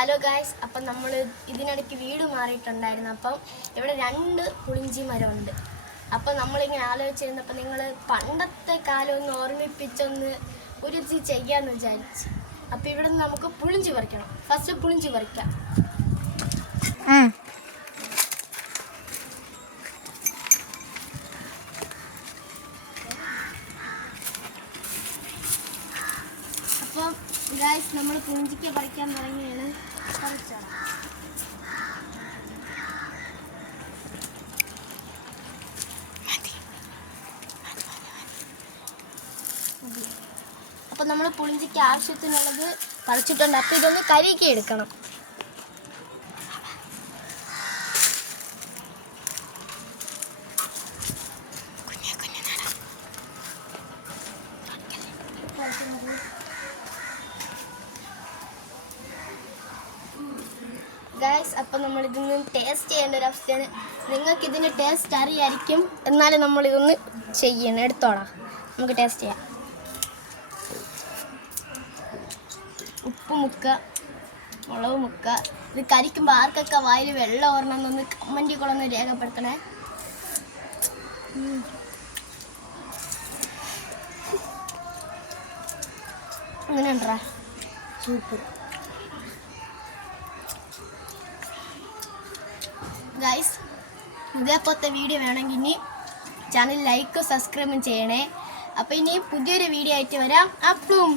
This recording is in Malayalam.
ഹലോ ഗായ്സ്, അപ്പം നമ്മൾ ഇതിനിടയ്ക്ക് വീട് മാറിയിട്ടുണ്ടായിരുന്നു. അപ്പം ഇവിടെ 2 പുളിഞ്ചി മരമുണ്ട്. അപ്പം നമ്മളിങ്ങനെ ആലോചിച്ചിരുന്നപ്പോൾ നിങ്ങൾ പണ്ടത്തെ കാലം ഒന്ന് ഓർമ്മിപ്പിച്ചൊന്ന് ഒരു ഇത് ചെയ്യാമെന്ന് വിചാരിച്ചു. അപ്പം ഇവിടെ നിന്ന് നമുക്ക് പുളിഞ്ചി പറിക്കണം. ഫസ്റ്റ് പുളിഞ്ചി പറിക്കാം. അപ്പം ഗായ്സ്, നമ്മൾ പുളിഞ്ചിക്ക് പറിക്കാൻ തുടങ്ങിയാണ്. പറിച്ചോളാം. അപ്പം നമ്മൾ പുളിഞ്ചിക്ക് ആവശ്യത്തിനുള്ളത് പറിച്ചിട്ടുണ്ട്. അപ്പം ഇതൊന്ന് കരിക്ക് എടുക്കണം. ഗായ്സ്, അപ്പം നമ്മളിതൊന്ന് ടേസ്റ്റ് ചെയ്യേണ്ട ഒരു അവസ്ഥയാണ്. നിങ്ങൾക്കിതിൻ്റെ ടേസ്റ്റ് അറിയായിരിക്കും, എന്നാലും നമ്മളിതൊന്ന് ചെയ്യണം. എടുത്തോളാം, നമുക്ക് ടേസ്റ്റ് ചെയ്യാം. ഉപ്പ് മുക്ക, മുളക് മുക്ക. ഇത് കരിക്കുമ്പോൾ ആർക്കൊക്കെ വായിൽ വെള്ളം ഓർണമെന്നൊന്ന് കമൻറ്റിൽ കൂടെ ഒന്ന് രേഖപ്പെടുത്തണേ. അങ്ങനെയുണ്ടാ സൂപ്പർ. ഗൈസ്, ഇതേപോലത്തെ വീഡിയോ വേണമെങ്കിൽ ഇനി ചാനൽ ലൈക്കും സബ്സ്ക്രൈബും ചെയ്യണേ. അപ്പോൾ ഇനി പുതിയൊരു വീഡിയോ ആയിട്ട് വരാം. അപ്പം